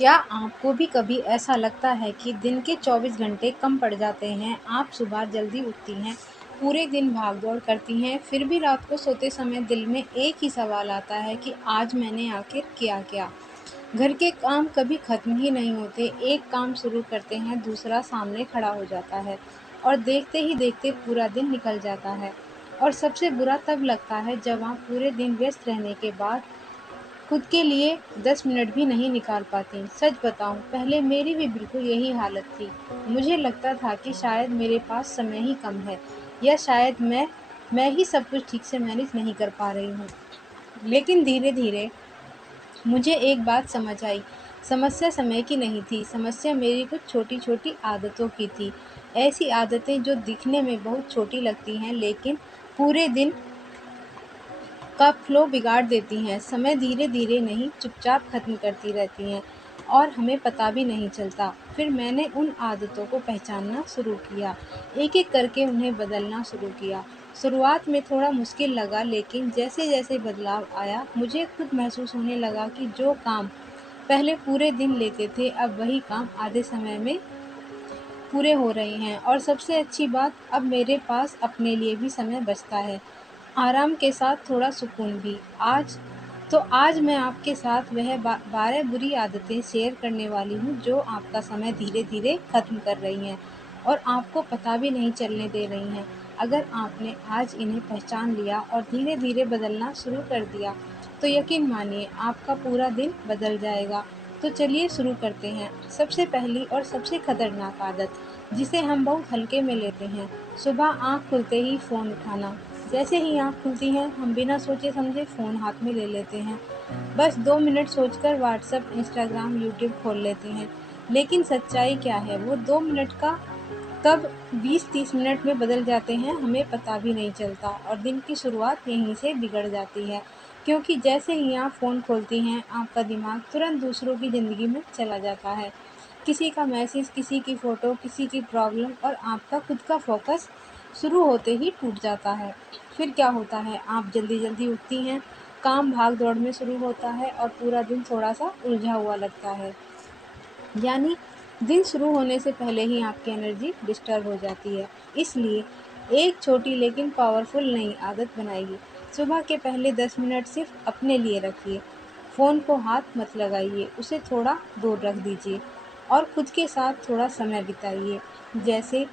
क्या आपको भी कभी ऐसा लगता है कि दिन के 24 घंटे कम पड़ जाते हैं? आप सुबह जल्दी उठती हैं, पूरे दिन भाग-दौड़ करती हैं, फिर भी रात को सोते समय दिल में एक ही सवाल आता है कि आज मैंने आखिर किया क्या? घर के काम कभी खत्म ही नहीं होते, एक काम शुरू करते हैं, दूसरा सामने खड़ा हो जाता है और देखते ही देखते पूरा दिन निकल जाता है। और सबसे बुरा तब लगता है जब आप पूरे दिन व्यस्त रहने के बाद खुद के लिए 10 मिनट भी नहीं निकाल पाती। सच बताऊँ, पहले मेरी भी बिल्कुल यही हालत थी। मुझे लगता था कि शायद मेरे पास समय ही कम है या शायद मैं ही सब कुछ ठीक से मैनेज नहीं कर पा रही हूँ। लेकिन धीरे-धीरे मुझे एक बात समझ आई, समस्या समय की नहीं थी, समस्या मेरी कुछ छोटी-छोटी आदतों की थी। ऐसी आदतें जो दिखने में बहुत छोटी लगती हैं, लेकिन पूरे दिन का फ्लो बिगाड़ देती हैं, समय धीरे-धीरे नहीं, चुपचाप खत्म करती रहती हैं और हमें पता भी नहीं चलता। फिर मैंने उन आदतों को पहचानना शुरू किया, एक-एक करके उन्हें बदलना शुरू किया। शुरुआत में थोड़ा मुश्किल लगा, लेकिन जैसे-जैसे बदलाव आया, मुझे खुद महसूस होने लगा कि जो काम पहले पूरे दिन लेते थे, अब वही काम आधे समय में पूरे हो रहे हैं और सबसे अच्छी बात, अब मेरे पास अपने लिए भी समय बचता है, आराम के साथ थोड़ा सुकून भी। आज मैं आपके साथ वह 12 बुरी आदतें शेयर करने वाली हूँ जो आपका समय धीरे-धीरे खत्म कर रही हैं और आपको पता भी नहीं चलने दे रही हैं। अगर आपने आज इन्हें पहचान लिया और धीरे-धीरे बदलना शुरू कर दिया, तो यकीन मानिए आपका पूरा दिन बदल जाएगा। तो चलिए शुरू करते हैं। सबसे पहली और सबसे खतरनाक आदत, जिसे हम बहुत हल्के में लेते हैं, सुबह आँख खुलते ही फ़ोन उठाना। जैसे ही आँख खुलती है, हम बिना सोचे-समझे फ़ोन हाथ में ले लेते हैं। बस 2 मिनट सोचकर व्हाट्सएप, इंस्टाग्राम, यूट्यूब खोल लेते हैं। लेकिन सच्चाई क्या है? वो 2 मिनट का कब 20-30 मिनट में बदल जाते हैं, हमें पता भी नहीं चलता और दिन की शुरुआत यहीं से बिगड़ जाती है। क्योंकि जैसे ही आप फ़ोन खोलती हैं, आपका दिमाग तुरंत दूसरों की ज़िंदगी में चला जाता है। किसी का मैसेज, किसी की फ़ोटो, किसी की प्रॉब्लम और आपका खुद का फ़ोकस शुरू होते ही टूट जाता है। फिर क्या होता है, आप जल्दी-जल्दी उठती हैं, काम भाग-दौड़ में शुरू होता है और पूरा दिन थोड़ा-सा उलझा हुआ लगता है। यानी दिन शुरू होने से पहले ही आपकी एनर्जी डिस्टर्ब हो जाती है। इसलिए एक छोटी लेकिन पावरफुल नई आदत बनाइए। सुबह के पहले 10 मिनट सिर्फ अपने लिए रखिए। फ़ोन को हाथ मत लगाइए, उसे थोड़ा दूर रख दीजिए और खुद के साथ थोड़ा समय बिताइए। जैसे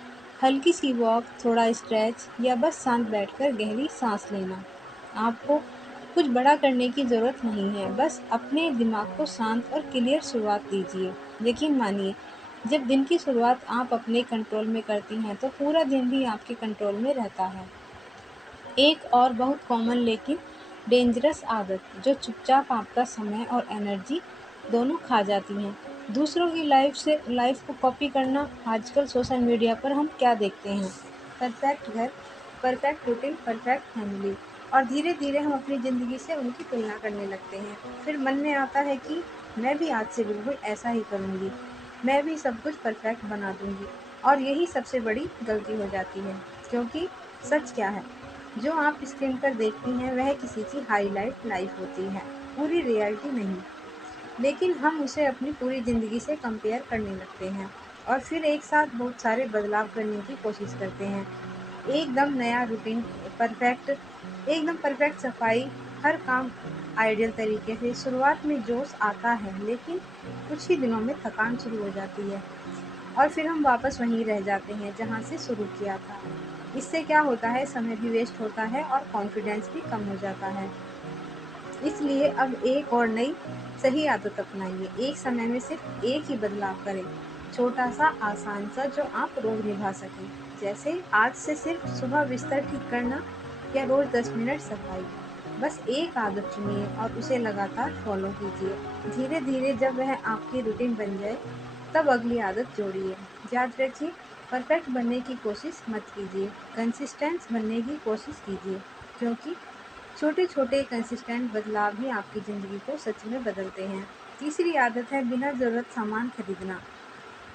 हल्की सी वॉक, थोड़ा स्ट्रेच या बस शांत बैठकर गहरी साँस लेना। आपको कुछ बड़ा करने की ज़रूरत नहीं है, बस अपने दिमाग को शांत और क्लियर शुरुआत दीजिए। यकीन मानिए, जब दिन की शुरुआत आप अपने कंट्रोल में करती हैं, तो पूरा दिन भी आपके कंट्रोल में रहता है। एक और बहुत कॉमन लेकिन डेंजरस आदत, जो चुपचाप आपका समय और एनर्जी दोनों खा जाती हैं। दूसरों की लाइफ को कॉपी करना। आजकल सोशल मीडिया पर हम क्या देखते हैं? परफेक्ट घर, परफेक्ट रूटीन, परफेक्ट फैमिली और धीरे-धीरे हम अपनी ज़िंदगी से उनकी तुलना करने लगते हैं। फिर मन में आता है कि मैं भी आज से बिल्कुल ऐसा ही करूँगी, मैं भी सब कुछ परफेक्ट बना दूँगी और यही सबसे बड़ी गलती हो जाती है। क्योंकि सच क्या है? जो आप स्क्रीन पर देखती हैं वह किसी की हाइलाइट लाइफ होती है, पूरी रियलिटी नहीं। लेकिन हम उसे अपनी पूरी ज़िंदगी से कंपेयर करने लगते हैं और फिर एक साथ बहुत सारे बदलाव करने की कोशिश करते हैं। एकदम नया रूटीन, परफेक्ट एकदम परफेक्ट सफाई, हर काम आइडियल तरीके से। शुरुआत में जोश आता है, लेकिन कुछ ही दिनों में थकान शुरू हो जाती है और फिर हम वापस वहीं रह जाते हैं जहाँ से शुरू किया था। इससे क्या होता है, समय भी वेस्ट होता है और कॉन्फिडेंस भी कम हो जाता है। इसलिए अब एक और नई सही आदत अपनाइए। एक समय में सिर्फ एक ही बदलाव करें, छोटा सा, आसान सा, जो आप रोज निभा सकें। जैसे आज से सिर्फ सुबह बिस्तर ठीक करना या रोज 10 मिनट सफाई। बस एक आदत चुनिए और उसे लगातार फॉलो कीजिए। धीरे धीरे जब वह आपकी रूटीन बन जाए, तब अगली आदत जोड़िए। याद रखिए, परफेक्ट बनने की कोशिश मत कीजिए, कंसिस्टेंस बनने की कोशिश कीजिए। क्योंकि छोटे-छोटे कंसिस्टेंट बदलाव ही आपकी ज़िंदगी को सच में बदलते हैं। तीसरी आदत है बिना ज़रूरत सामान खरीदना।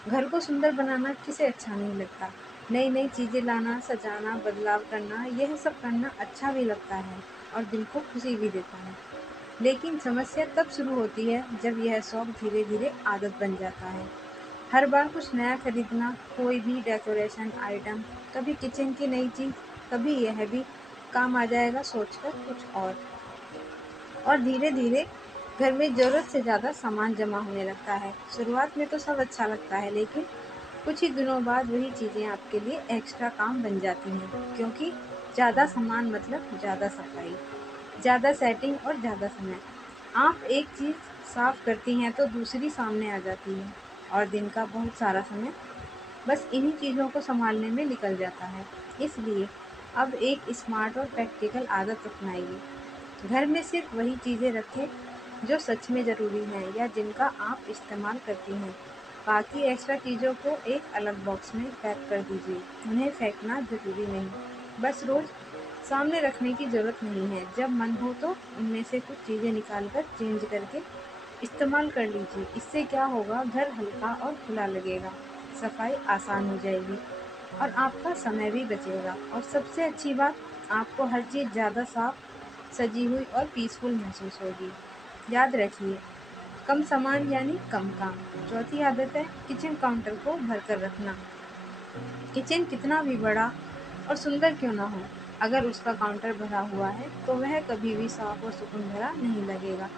घर को सुंदर बनाना किसे अच्छा नहीं लगता? नई-नई चीज़ें लाना, सजाना, बदलाव करना, यह सब करना अच्छा भी लगता है और दिल को खुशी भी देता है। लेकिन समस्या तब शुरू होती है जब यह शौक धीरे धीरे आदत बन जाता है। हर बार कुछ नया खरीदना, कोई भी डेकोरेशन आइटम, कभी किचन की नई चीज़, कभी यह भी काम आ जाएगा सोचकर कुछ और धीरे धीरे घर में ज़रूरत से ज़्यादा सामान जमा होने लगता है। शुरुआत में तो सब अच्छा लगता है, लेकिन कुछ ही दिनों बाद वही चीज़ें आपके लिए एक्स्ट्रा काम बन जाती हैं, क्योंकि ज़्यादा सामान मतलब ज़्यादा सफाई, ज़्यादा सेटिंग और ज़्यादा समय। आप एक चीज़ साफ करती हैं तो दूसरी सामने आ जाती है और दिन का बहुत सारा समय बस इन्हीं चीज़ों को संभालने में निकल जाता है। इसलिए अब एक स्मार्ट और प्रैक्टिकल आदत अपनाइए। घर में सिर्फ वही चीज़ें रखें जो सच में ज़रूरी हैं या जिनका आप इस्तेमाल करती हैं। बाकी एक्स्ट्रा चीज़ों को एक अलग बॉक्स में पैक कर दीजिए। उन्हें फेंकना ज़रूरी नहीं, बस रोज़ सामने रखने की ज़रूरत नहीं है। जब मन हो तो उनमें से कुछ चीज़ें निकाल कर चेंज करके इस्तेमाल कर लीजिए। इससे क्या होगा, घर हल्का और खुला लगेगा, सफाई आसान हो जाएगी और आपका समय भी बचेगा। और सबसे अच्छी बात, आपको हर चीज़ ज़्यादा साफ, सजी हुई और पीसफुल महसूस होगी। याद रखिए, कम सामान यानी कम काम। चौथी आदत है किचन काउंटर को भरकर रखना। किचन कितना भी बड़ा और सुंदर क्यों ना हो, अगर उसका काउंटर भरा हुआ है तो वह कभी भी साफ और सुकून भरा नहीं लगेगा।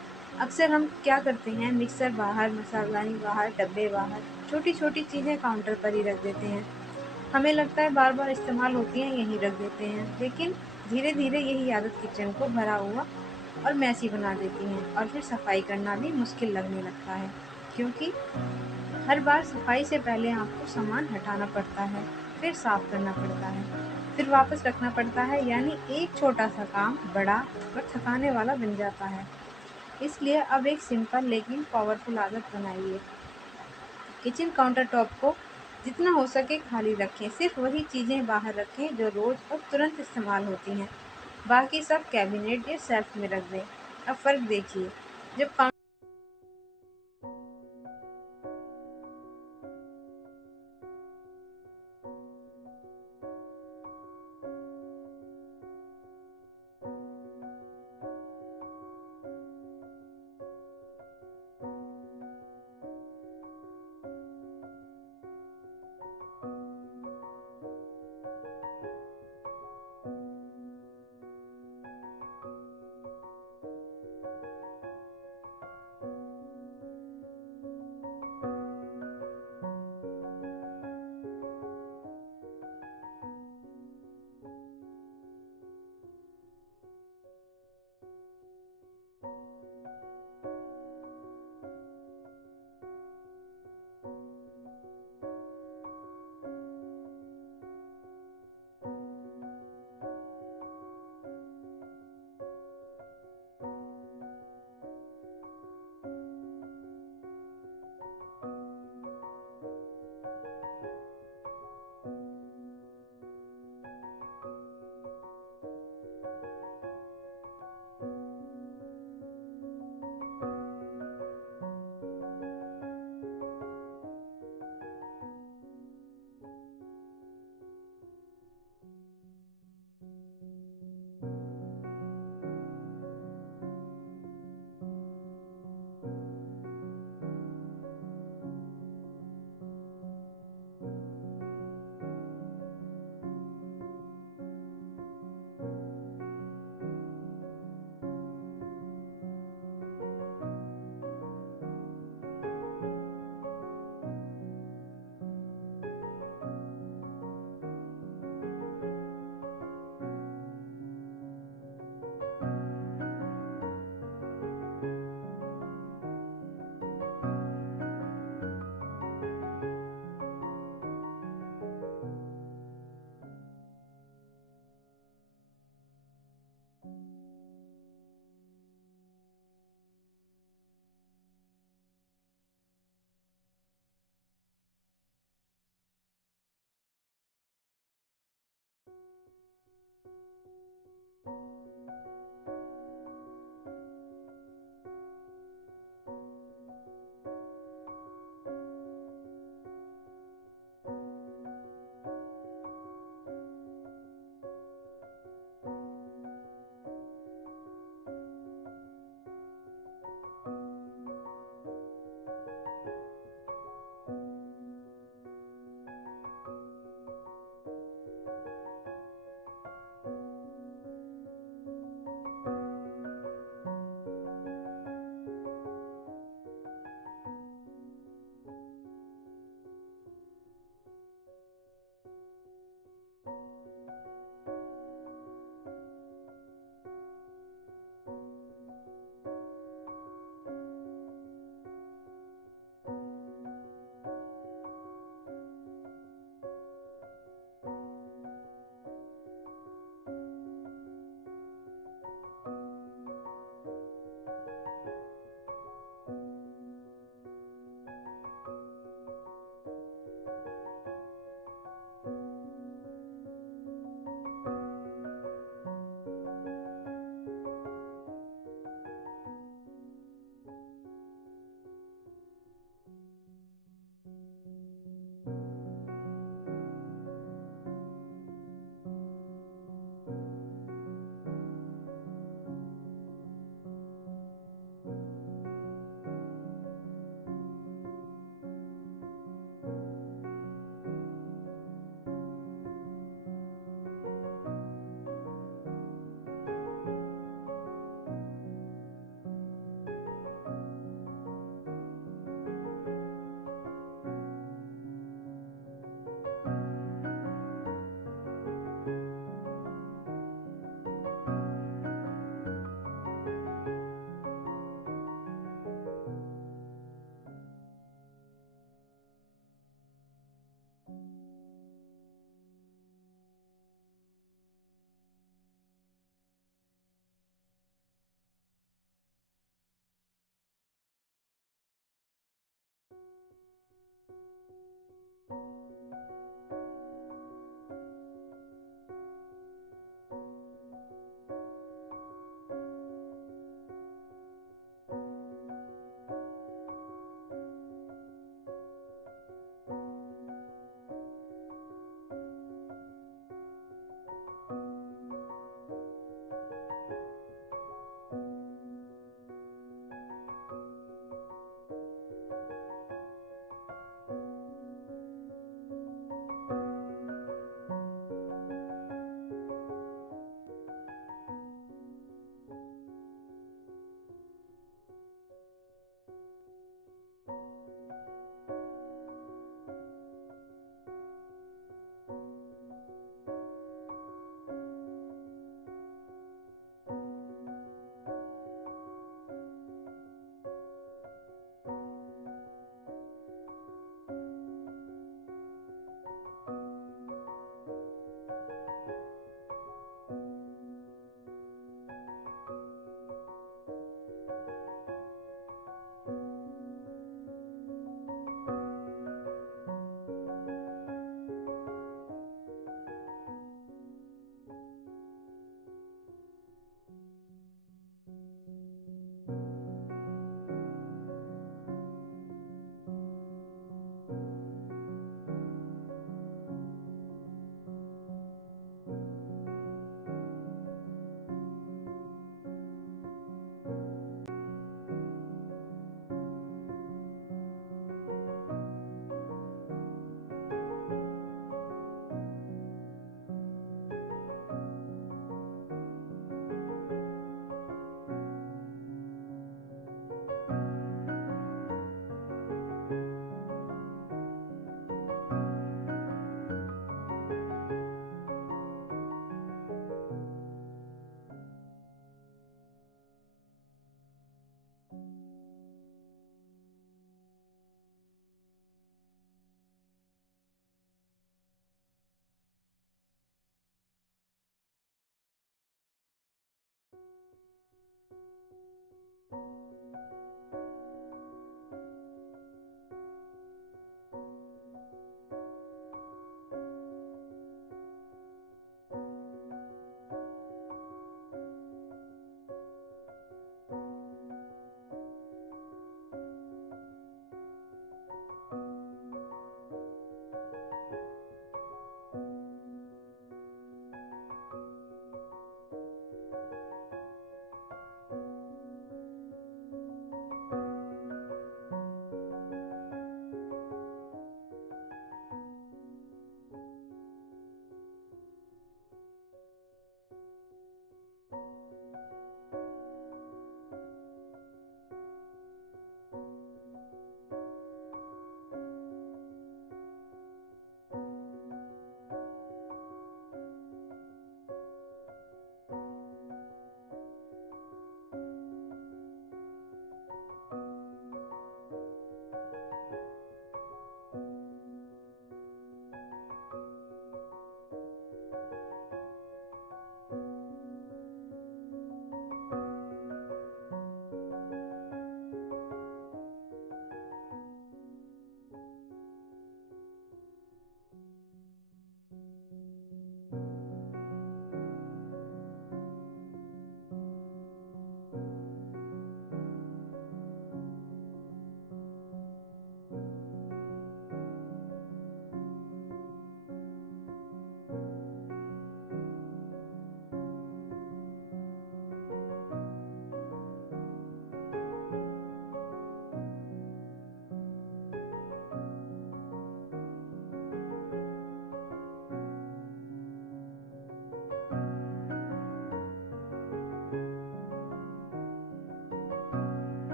अक्सर हम क्या करते हैं, मिक्सर बाहर, मसालानी बाहर, डब्बे बाहर, छोटी छोटी चीज़ें काउंटर पर ही रख देते हैं। हमें लगता है बार बार इस्तेमाल होती हैं, यहीं रख देते हैं, लेकिन धीरे धीरे यही आदत किचन को भरा हुआ और मैसी बना देती हैं और फिर सफाई करना भी मुश्किल लगने लगता है, क्योंकि हर बार सफाई से पहले आपको सामान हटाना पड़ता है, फिर साफ करना पड़ता है, फिर वापस रखना पड़ता है, यानी एक छोटा सा काम बड़ा और थकाने वाला बन जाता है। इसलिए अब एक सिंपल लेकिन पावरफुल आदत बनाइए। किचन काउंटर टॉप को जितना हो सके खाली रखें, सिर्फ वही चीज़ें बाहर रखें जो रोज़ और तुरंत इस्तेमाल होती हैं। बाकी सब कैबिनेट या शेल्फ में रख दें। अब फ़र्क देखिए, जब